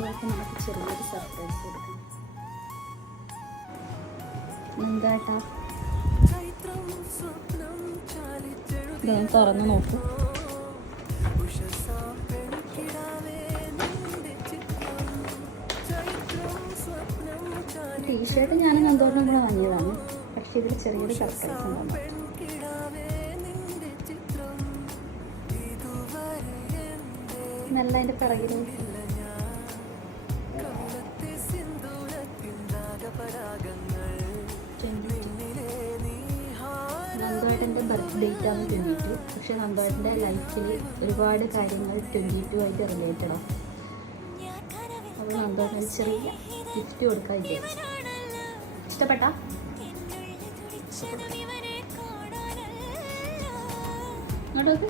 നന്ദുവായിട്ട് നമുക്ക് ചെറിയൊരു സർപ്രൈസ് കൊടുക്കാം. നന്ദുവായിട്ടാ ഇതൊന്ന് തുറന്ന് നോക്കൂ. ടീഷർട്ട് ഞാൻ നന്ദുവായിട്ടും കൂടെ വാങ്ങിയതാണ്. പക്ഷെ ഇതിൽ ചെറിയൊരു സർപ്രൈസ് ഉണ്ടാകും. നല്ല അതിൻ്റെ പിറകിൽ നന്ദുവേട്ടൻ്റെ ബർത്ത് ഡേറ്റ് ആണ് 22. പക്ഷെ നന്ദുവേട്ടൻ്റെ ലൈഫിൽ ഒരുപാട് കാര്യങ്ങൾ 22 ആയിട്ട് റിലേറ്റഡാണ്. അപ്പോൾ നന്ദുവേട്ടൻ ചെറിയ ഗിഫ്റ്റ് കൊടുക്കാൻ വിചാരിച്ചു. ഇഷ്ടപ്പെട്ടാ? ഇങ്ങോട്ടോക്ക്